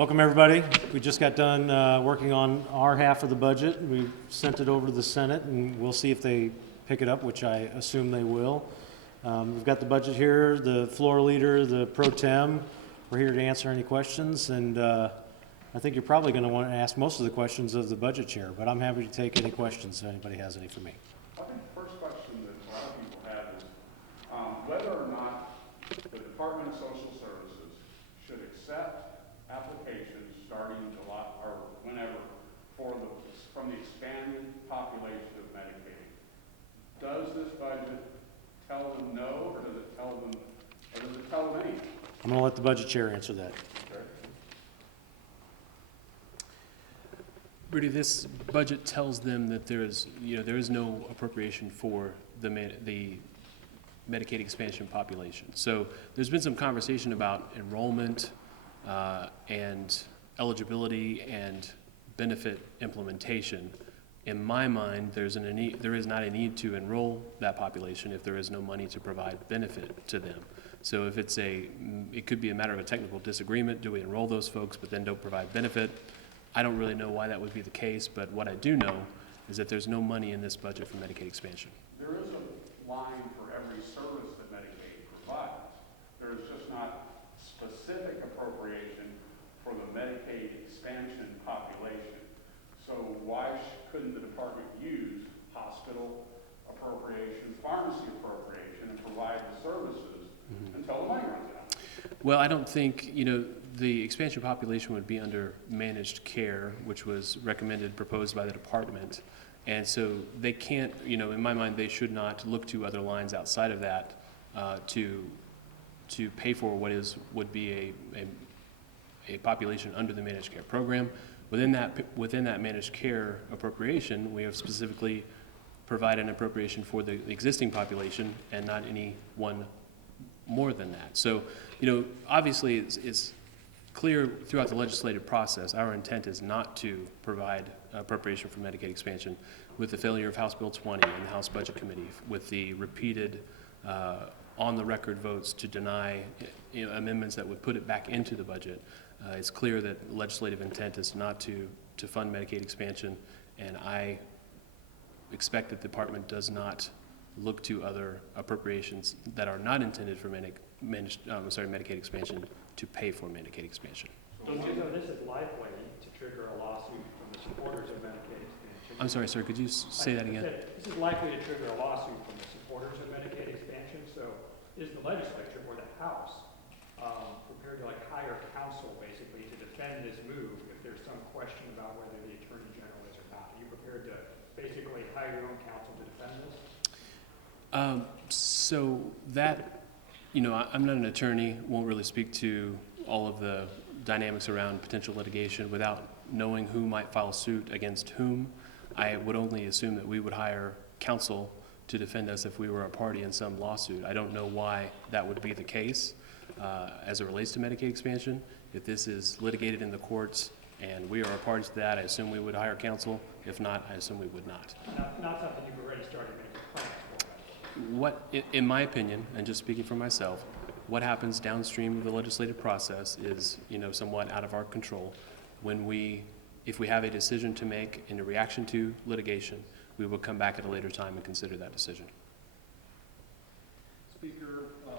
Welcome, everybody. We just got done working on our half of the budget. We sent it over to the Senate, and we'll see if they pick it up, which I assume they will. We've got the budget here, the floor leader, the pro tem. We're here to answer any questions, and I think you're probably going to want to ask most of the questions of the budget chair, but I'm happy to take any questions if anybody has any for me. I think the first question that a lot of people have is whether or not the Department of Social Services should accept applications starting July or whenever from the expanded population of Medicaid. Does this budget tell them no, or does it tell them anything? I'm going to let the budget chair answer that. Okay. Rudy, this budget tells them that there is no appropriation for the Medicaid expansion population. So there's been some conversation about enrollment and eligibility and benefit implementation. In my mind, there is not a need to enroll that population if there is no money to provide benefit to them. So if it could be a matter of a technical disagreement. Do we enroll those folks but then don't provide benefit? I don't really know why that would be the case, but what I do know is that there's no money in this budget for Medicaid expansion. There is a line for every service that Medicaid provides. There is just not specific appropriation for the Medicaid expansion population. So why couldn't the department use hospital appropriation, pharmacy appropriation, and provide the services until the money runs out? Well, I don't think, the expansion population would be under managed care, which was proposed by the department. And so they can't, in my mind, they should not look to other lines outside of that to pay for what would be a population under the managed care program. Within that managed care appropriation, we have specifically provided an appropriation for the existing population and not any one more than that. So, obviously it's clear throughout the legislative process, our intent is not to provide appropriation for Medicaid expansion. With the failure of House Bill 20 and the House Budget Committee, with the repeated on-the-record votes to deny amendments that would put it back into the budget, it's clear that legislative intent is not to fund Medicaid expansion, and I expect that the department does not look to other appropriations that are not intended for Medicaid expansion to pay for Medicaid expansion. Don't you know this is likely to trigger a lawsuit from the supporters of Medicaid expansion? I'm sorry, sir, could you say that again? This is likely to trigger a lawsuit from the supporters of Medicaid expansion. So is the legislature or the House prepared to hire counsel basically to defend this move if there's some question about whether the Attorney General is or not? Are you prepared to basically hire your own counsel to defend this? So that, I'm not an attorney, won't really speak to all of the dynamics around potential litigation without knowing who might file suit against whom. I would only assume that we would hire counsel to defend us if we were a party in some lawsuit. I don't know why that would be the case as it relates to Medicaid expansion. If this is litigated in the courts and we are a party to that, I assume we would hire counsel. If not, I assume we would not. Not something you've already started making plans for. What, in my opinion, and just speaking for myself, what happens downstream of the legislative process is, somewhat out of our control. If we have a decision to make in a reaction to litigation, we will come back at a later time and consider that decision. Speaker, one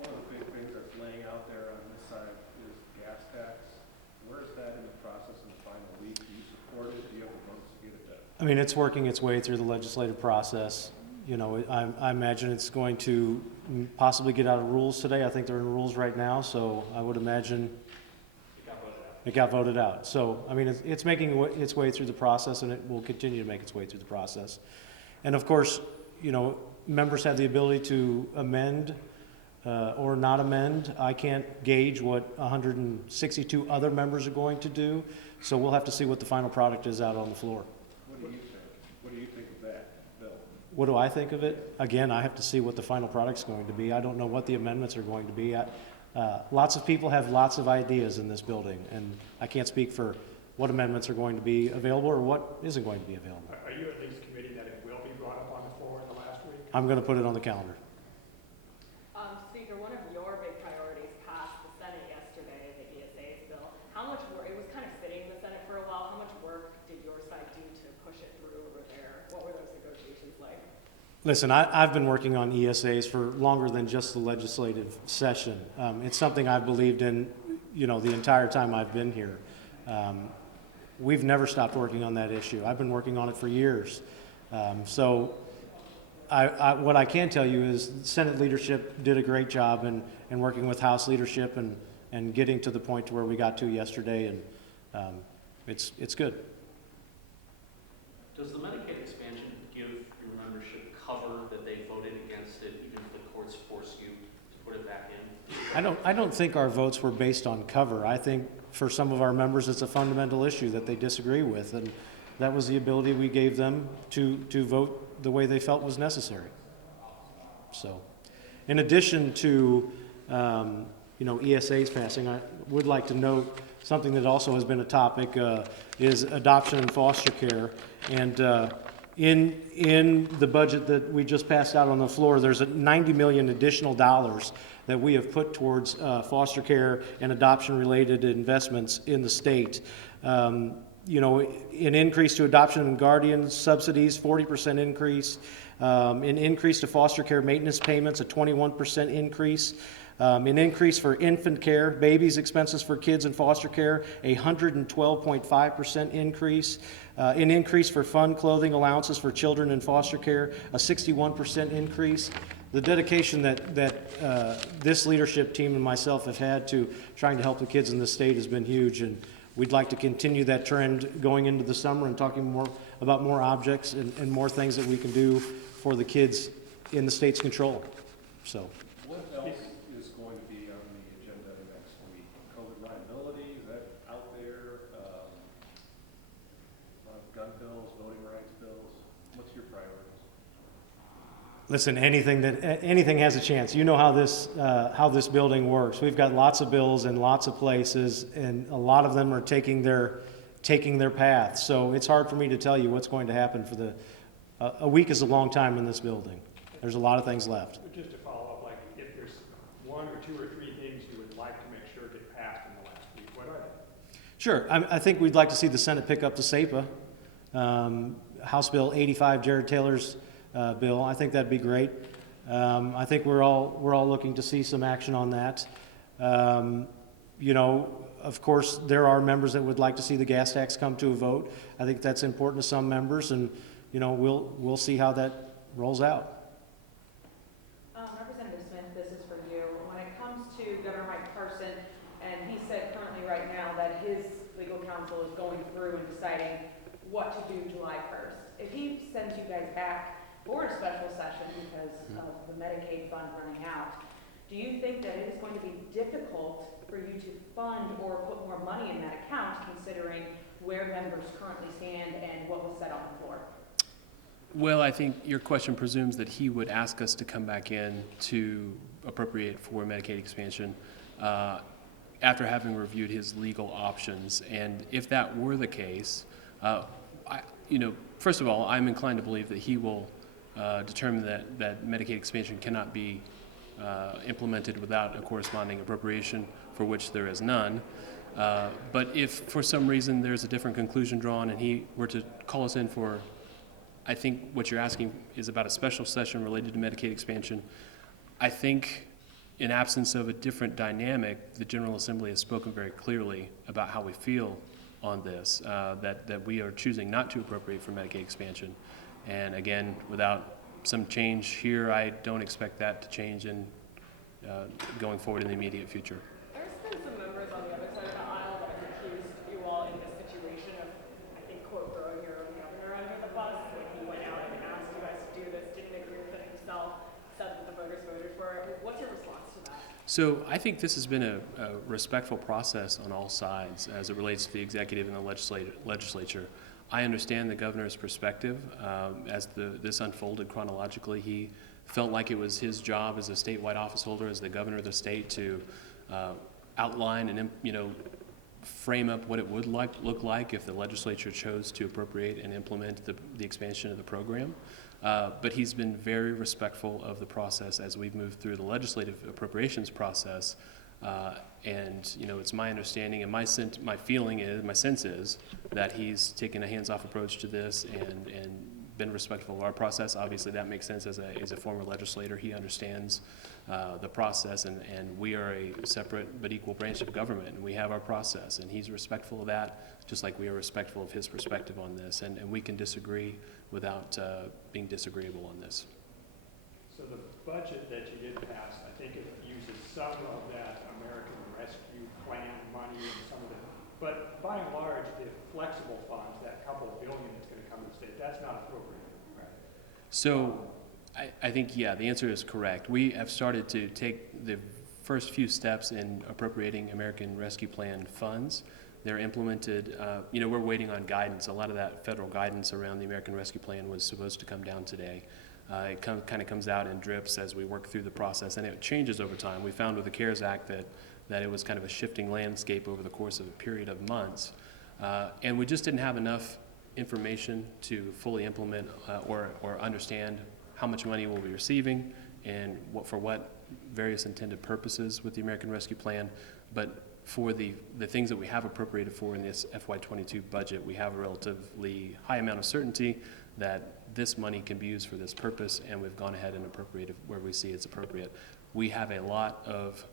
of the big things that's laying out there on this side is gas tax. Where is that in the process in the final week? Do you support it? Do you have the votes to get it done? I mean, it's working its way through the legislative process. I imagine it's going to possibly get out of rules today. I think they're in rules right now, so I would imagine it got voted out. So, I mean, it's making its way through the process, and it will continue to make its way through the process. And of course, members have the ability to amend or not amend. I can't gauge what 162 other members are going to do, so we'll have to see what the final product is out on the floor. What do you think? What do you think of that bill? What do I think of it? Again, I have to see what the final product's going to be. I don't know what the amendments are going to be. Lots of people have lots of ideas in this building, and I can't speak for what amendments are going to be available or what isn't going to be available. Are you at least committing that it will be brought up on the floor in the last week? I'm going to put it on the calendar. Speaker, one of your big priorities passed the Senate yesterday, the ESA's bill. Listen, I've been working on ESAs for longer than just the legislative session. It's something I've believed in, the entire time I've been here. We've never stopped working on that issue. I've been working on it for years. So what I can tell you is Senate leadership did a great job in working with House leadership and getting to the point to where we got to yesterday, and it's good. Does the Medicaid expansion give your membership cover that they voted against it, even if the courts force you to put it back in? I don't think our votes were based on cover. I think for some of our members, it's a fundamental issue that they disagree with, and that was the ability we gave them to vote the way they felt was necessary. So, in addition to ESA's passing, I would like to note something that also has been a topic is adoption and foster care. And in the budget that we just passed out on the floor, there's a $90 million additional dollars that we have put towards foster care and adoption-related investments in the state. An increase to adoption and guardian subsidies, 40% increase. An increase to foster care maintenance payments, a 21% increase. An increase for infant care, babies' expenses for kids in foster care, a 112.5% increase. An increase for fund clothing allowances for children in foster care, a 61% increase. The dedication that this leadership team and myself have had to trying to help the kids in the state has been huge, and we'd like to continue that trend going into the summer and talking more about more objects and more things that we can do for the kids in the state's control. So. What else is going to be on the agenda next week? COVID liability, is that out there? Gun bills, voting rights bills? What's your priorities? Listen, anything has a chance. You know how this building works. We've got lots of bills in lots of places, and a lot of them are taking their path. So it's hard for me to tell you what's going to happen for a week is a long time in this building. There's a lot of things left. Just to follow up, like if there's one or two or three things you would like to make sure get passed in the last week, what are they? Sure. I think we'd like to see the Senate pick up the SEPA, House Bill 85, Jared Taylor's bill. I think that'd be great. I think we're all looking to see some action on that. Of course, there are members that would like to see the gas tax come to a vote. I think that's important to some members, and we'll see how that rolls out. Representative Smith, this is for you. When it comes to Governor Mike Parson, and he said currently right now that his legal counsel is going through and deciding what to do July 1st. If he sends you guys back for a special session because of the Medicaid fund running out, do you think that it is going to be difficult for you to fund or put more money in that account, considering where members currently stand and what was said on the floor? Well, I think your question presumes that he would ask us to come back in to appropriate for Medicaid expansion after having reviewed his legal options. And if that were the case, first of all, I'm inclined to believe that he will determine that Medicaid expansion cannot be implemented without a corresponding appropriation, for which there is none. But if for some reason there's a different conclusion drawn and he were to call us in for, I think what you're asking is about a special session related to Medicaid expansion. I think in absence of a different dynamic, the General Assembly has spoken very clearly about how we feel on this, that we are choosing not to appropriate for Medicaid expansion. And again, without some change here, I don't expect that to change in going forward in the immediate future. There's been some members on the other side of the aisle that have accused you all in this situation of, I think, quote, throwing your own governor under the bus. Like he went out and asked you guys to do this, didn't agree with it himself, said that the voters voted for it. What's your response to that? So I think this has been a respectful process on all sides as it relates to the executive and the legislature. I understand the governor's perspective. As this unfolded chronologically, he felt like it was his job as a statewide office holder, as the governor of the state, to outline and frame up what it would look like if the legislature chose to appropriate and implement the expansion of the program. But he's been very respectful of the process as we've moved through the legislative appropriations process. And it's my understanding and my sense is that he's taken a hands-off approach to this and been respectful of our process. Obviously, that makes sense as a former legislator. He understands the process, and we are a separate but equal branch of government, and we have our process, and he's respectful of that, just like we are respectful of his perspective on this, and we can disagree without being disagreeable on this. So the budget that you did pass, I think it uses some of that American Rescue Plan money and some of it, but by and large, the flexible funds, that couple billion that's going to come to the state, that's not appropriate, right? So I think, yeah, the answer is correct. We have started to take the first few steps in appropriating American Rescue Plan funds. They're implemented, we're waiting on guidance. A lot of that federal guidance around the American Rescue Plan was supposed to come down today. It kind of comes out in drips as we work through the process, and it changes over time. We found with the CARES Act that it was kind of a shifting landscape over the course of a period of months. And we just didn't have enough information to fully implement or understand how much money we'll be receiving and for what various intended purposes with the American Rescue Plan. But for the things that we have appropriated for in this FY22 budget, we have a relatively high amount of certainty that this money can be used for this purpose, and we've gone ahead and appropriated where we see it's appropriate. We have a lot of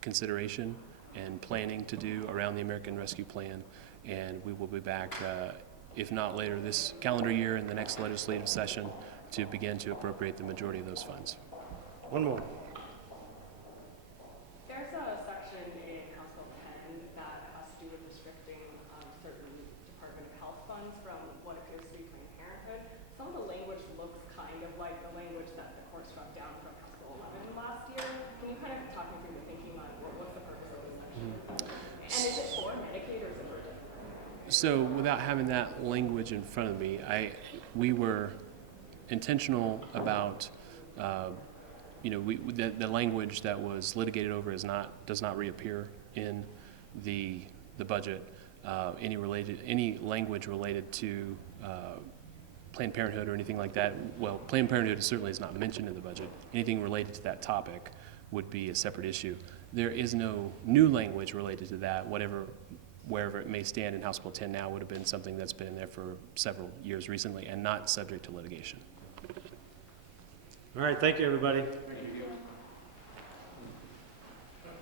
consideration and planning to do around the American Rescue Plan, and we will be back, if not later this calendar year, in the next legislative session to begin to appropriate the majority of those funds. One more. There's a section in House Bill 10 that has to do with restricting certain Department of Health funds from what appears to be Planned Parenthood. Some of the language looks kind of like the language that the court struck down from House Bill 11 last year. Can you kind of talk me through the thinking on what's the purpose of this section? And is it for Medicaid or is it for different? So without having that language in front of me, we were intentional about the language that was litigated over does not reappear in the budget. Any language related to Planned Parenthood or anything like that, well, Planned Parenthood certainly is not mentioned in the budget. Anything related to that topic would be a separate issue. There is no new language related to that. Wherever it may stand in House Bill 10 now would have been something that's been there for several years recently and not subject to litigation. All right, thank you, everybody. Thank you.